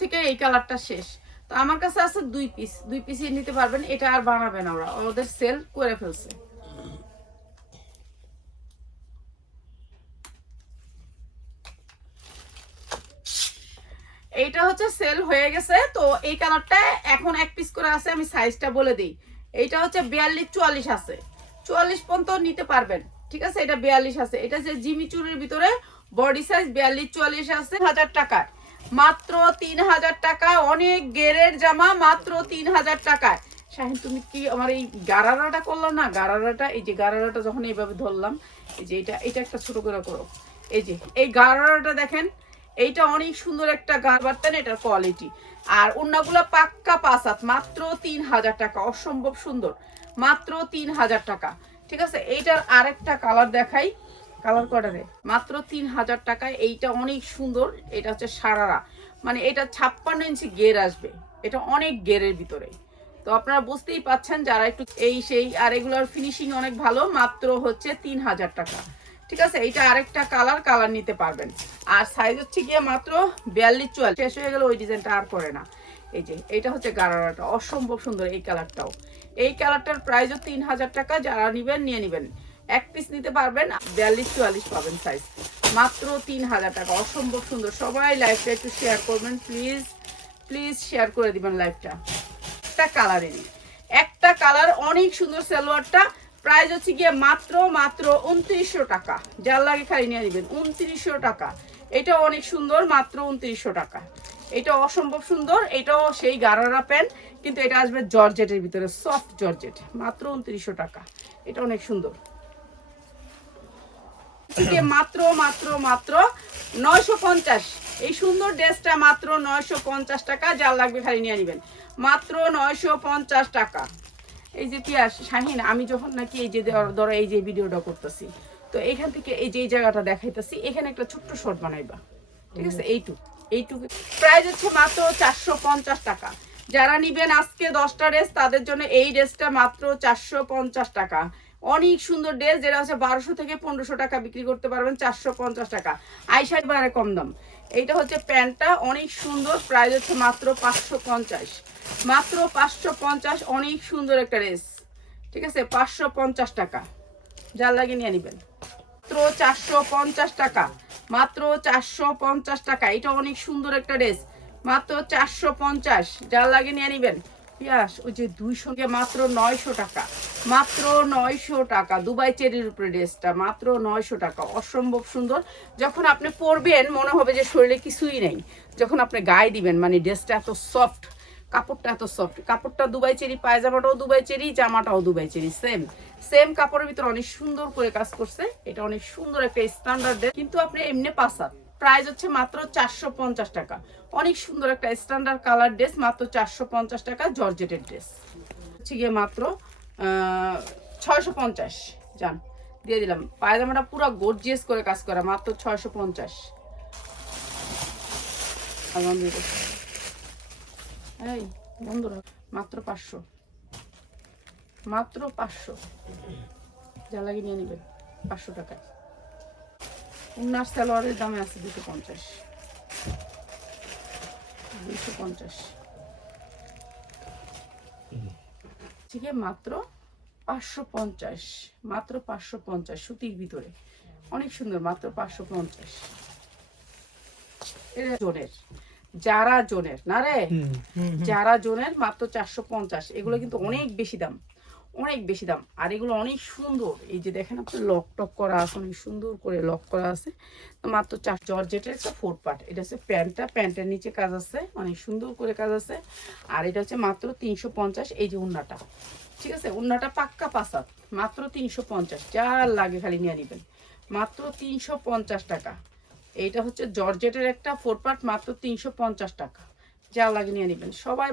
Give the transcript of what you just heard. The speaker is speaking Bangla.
থেকে এই কালারটা শেষ। তো আমার কাছে আছে 2 পিস, 2 পিসই নিতে পারবেন। এটা আর বানাবে না, ওদের সেল করে ফেলছে। এইটা হচ্ছে সেল হয়ে গেছে। তো এই কালারটা এখন 1 পিস করে আছে, আমি সাইজটা বলে দিই। এইটা হচ্ছে 42-44 আছে, 44 পর্যন্ত নিতে পারবেন। ঠিক আছে, এটা 42 আছে। এটা যে জিমি চুরির ভিতরে বডি সাইজ 42-44 আছে। 1000 টাকায়, মাত্র 3000 টাকা। অনেক গেরের জামা, মাত্র 3000 টাকায়। শাহিন তুমি কি আমার এই গারারাটা করলাম না, গারারাটা, এই যে গারারাটা যখন এইভাবে ধরলাম, এই যে এটা একটা ছোট করে করো। এই যে এই গারারাটা দেখেন, এইটা অনেক সুন্দর একটা গার বার্তেন, এটার কোয়ালিটি। আর ওন্নাগুলো পাক্কা 5 হাত, মাত্র 3000 টাকা। অসম্ভব সুন্দর, মাত্র 3000 টাকা। ঠিক আছে, এইটার আরেকটা কালার দেখাই। কালার কটারে মাত্র 3000 টাকায়। এইটা অনেক সুন্দর। এটা হচ্ছে সারারা, মানে এটা 56 ইঞ্চি গের আসবে। এটা অনেক গেরের ভিতরে। তো আপনারা বুঝতেই পাচ্ছেন যারা একটু এই সেই। আর এগুলোর ফিনিশিং অনেক ভালো, মাত্র হচ্ছে 3000 টাকা। ঠিক আছে, এইটা আরেকটা কালার নিতে পারবেন। আর সাইজ হচ্ছে গিয়ে মাত্র 42-44। শেষ হয়ে গেলে ওই ডিজাইনটা আর করে না। এই যে এইটা হচ্ছে গারারাটা, অসম্ভব সুন্দর এই কালারটাও। এই কালারটার প্রাইসও 3000 টাকা। যারা নিবেন নিয়ে নিবেন, 1 পিস নিতে পারবেন। 42-44 পাবেন সাইজ, মাত্র 3000 টাকা। অসম্ভব সুন্দর। সবাই লাইভটা একটু শেয়ার করবেন প্লিজ, প্লিজ শেয়ার করে দিবেন লাইভটা। একটা কালারেরই, একটা কালার অনেক সুন্দর। সালোয়ারটা প্রাইস হচ্ছে গিয়ে মাত্র 2900 টাকা। যার লাগে খালি নিয়ে নেবেন, 2900 টাকা। এটা অনেক সুন্দর, মাত্র 2900 টাকা। এটা অসম্ভব সুন্দর। এটাও সেই গারারা প্যান্ট, কিন্তু এটা আসবে জর্জেটের ভিতরে, সফট জর্জেট, মাত্র 2900 টাকা। এটা অনেক সুন্দর। মাত্র মাত্র মাত্র 950। এই সুন্দর ড্রেসটা মাত্র 950 টাকা। যার লাগবে খালি নিয়ে নেবেন, মাত্র 950 টাকা। এই যে পিয়াস শাহিন, আমি যখন নাকি এই যে ধরো এই যে ভিডিওটা করতেছি, তো এখান থেকে এই যে এই জায়গাটা দেখাইতেছি, এখানে একটা ছোট্ট শর্ট বানাইবা। ঠিক আছে, এইটুকু প্রাইস হচ্ছে মাত্র 450 টাকা। যারা নিবেন আজকে 10টা ড্রেস, তাদের জন্য এই ড্রেসটা মাত্র 450 টাকা। অনেক সুন্দর ড্রেস, যেটা হচ্ছে 1200 থেকে 1500 টাকা বিক্রি করতে পারবেন 450 টাকা। আইসাইড বারে কম দাম। এইটা হচ্ছে প্যান্টটা, অনেক সুন্দর। প্রাইস হচ্ছে মাত্র 550, মাত্র 550। অনেক সুন্দর একটা ড্রেস। ঠিক আছে, 550 টাকা। যার লাগে নিয়ে নেবেন, মাত্র 450 টাকা, মাত্র 450 টাকা। এটা অনেক সুন্দর একটা ড্রেস, মাত্র 450। যার লাগে নিয়ে নেবেন। পিয়াস ওই যে 200 মাত্র 900 টাকা, মাত্র 900 টাকা। দুবাই চেরির উপরে ড্রেসটা মাত্র 900 টাকা। অসম্ভব সুন্দর। যখন আপনি পরবেন মনে হবে যে শরীরে কিছুই নেই, যখন আপনি গায়ে দিবেন, মানে ড্রেসটা এত সফট, কাপড়টা এত সফট। কাপড়টা দুবাই চেরি, পায়জামাটাও দুবাই চেরি, জামাটাও দুবাই চেরি, সেম সেম কাপড়ের ভিতরে অনেক সুন্দর করে কাজ করছে। এটা অনেক সুন্দর একটা স্ট্যান্ডার্ড ড্রেস, কিন্তু আপনি এমনি পাসার। প্রাইস হচ্ছে মাত্র 450 টাকা। অনেক সুন্দর একটা স্ট্যান্ডার্ড কালার ড্রেস, মাত্র 450 টাকা। জর্জেটের ড্রেস হচ্ছে গিয়ে মাত্র 650। যান, দিয়ে দিলাম। পায়জামাটা পুরো গর্জিয়াস করে কাজ করা, মাত্র 650। এই বন্ধুরা, মাত্র 500, মাত্র 500। যা লাগে নিয়ে নেবেন 500 টাকায়। উন্নার সালোয়ারের দামে আছে 250, 250। ঠিক আছে, মাত্র 550, মাত্র 550। সুতির ভিতরে অনেক সুন্দর, মাত্র 550। এটা জোনের, যারা জোনের না রে, যারা জোনের মাত্র 450। এগুলো কিন্তু অনেক বেশি দাম, অনেক বেশি দাম। আর এগুলো অনেক সুন্দর। এই যে দেখেন আপনার লক টক করা আছে, অনেক সুন্দর করে লক করা আছে। তো মাত্র 4। জর্জেটের একটা 4 পার্ট। এটা হচ্ছে প্যান্টটা, প্যান্টের নিচে কাজ আছে, অনেক সুন্দর করে কাজ আছে। আর এটা হচ্ছে মাত্র 350। এই যে উন্নাটা, ঠিক আছে, উন্নাটা পাক্কা 5 হাত, মাত্র 350। যার লাগে খালি নিয়ে নেবেন, মাত্র 350 টাকা। এইটা হচ্ছে জর্জেটের একটা 4 পার্ট, মাত্র 350 টাকা। যা লাগে নিয়ে নেবেন সবাই।